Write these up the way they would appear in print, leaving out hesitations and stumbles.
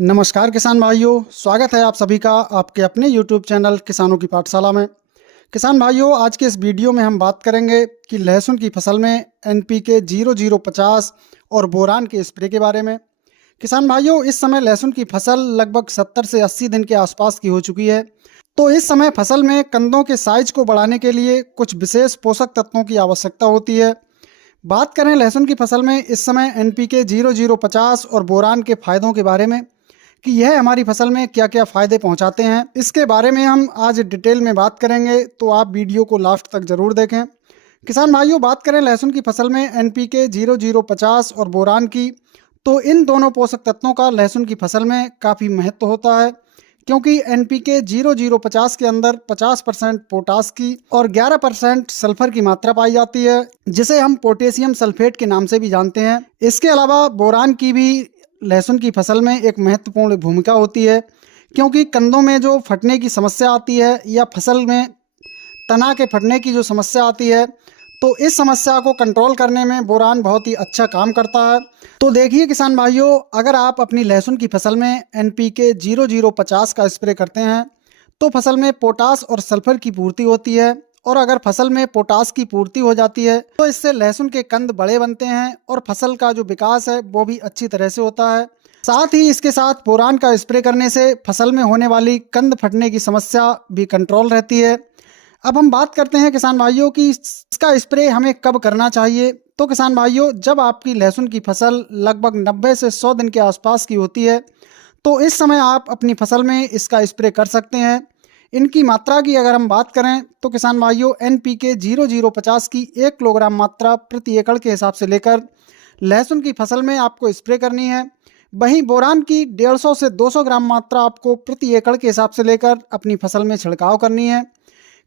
नमस्कार किसान भाइयों, स्वागत है आप सभी का आपके अपने YouTube चैनल किसानों की पाठशाला में। किसान भाइयों, आज के इस वीडियो में हम बात करेंगे कि लहसुन की फसल में NPK 0050 और बोरान के स्प्रे के बारे में। किसान भाइयों, इस समय लहसुन की फसल लगभग 70 से 80 दिन के आसपास की हो चुकी है। तो इस समय फसल में कंदों के साइज को बढ़ाने के लिए कुछ विशेष पोषक तत्वों की आवश्यकता होती है। बात करें लहसुन की फसल में इस समय NPK 0050 और बोरान के फायदों के बारे में कि यह हमारी फसल में क्या क्या फायदे पहुंचाते हैं, इसके बारे में हम आज डिटेल में बात करेंगे, तो आप वीडियो को लास्ट तक जरूर देखें। किसान भाइयों, बात करें लहसुन की फसल में NPK 0050 और बोरान की, तो इन दोनों पोषक तत्वों का लहसुन की फसल में काफ़ी महत्व होता है, क्योंकि NPK 0050 के अंदर 50% पोटास की और 11% सल्फर की मात्रा पाई जाती है, जिसे हम पोटेशियम सल्फेट के नाम से भी जानते हैं। इसके अलावा बोरान की भी लहसुन की फसल में एक महत्वपूर्ण भूमिका होती है, क्योंकि कंदों में जो फटने की समस्या आती है या फसल में तना के फटने की जो समस्या आती है, तो इस समस्या को कंट्रोल करने में बोरान बहुत ही अच्छा काम करता है। तो देखिए किसान भाइयों, अगर आप अपनी लहसुन की फसल में NPK 0050 का स्प्रे करते हैं तो फसल में पोटास और सल्फर की पूर्ति होती है, और अगर फसल में पोटास की पूर्ति हो जाती है तो इससे लहसुन के कंद बड़े बनते हैं और फसल का जो विकास है वो भी अच्छी तरह से होता है। साथ ही इसके साथ बोरान का स्प्रे करने से फसल में होने वाली कंद फटने की समस्या भी कंट्रोल रहती है। अब हम बात करते हैं किसान भाइयों कि इसका स्प्रे हमें कब करना चाहिए। तो किसान भाइयों, जब आपकी लहसुन की फसल लगभग 90 से 100 दिन के आसपास की होती है तो इस समय आप अपनी फसल में इसका स्प्रे कर सकते हैं। इनकी मात्रा की अगर हम बात करें तो किसान भाइयों, NPK 0050 की 1 किलोग्राम मात्रा प्रति एकड़ के हिसाब से लेकर लहसुन की फसल में आपको स्प्रे करनी है। वहीं बोरान की 150 से 200 ग्राम मात्रा आपको प्रति एकड़ के हिसाब से लेकर अपनी फसल में छिड़काव करनी है।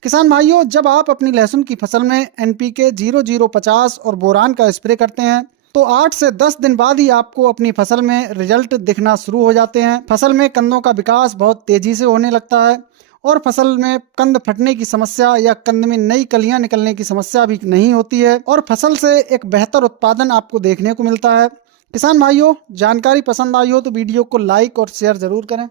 किसान भाइयों, जब आप अपनी लहसुन की फसल में NPK 0050 और बोरान का स्प्रे करते हैं तो 8 से 10 दिन बाद ही आपको अपनी फसल में रिजल्ट दिखना शुरू हो जाते हैं। फसल में कंदों का विकास बहुत तेजी से होने लगता है और फसल में कंद फटने की समस्या या कंद में नई कलियां निकलने की समस्या भी नहीं होती है और फसल से एक बेहतर उत्पादन आपको देखने को मिलता है। किसान भाइयों, जानकारी पसंद आई हो तो वीडियो को लाइक और शेयर जरूर करें।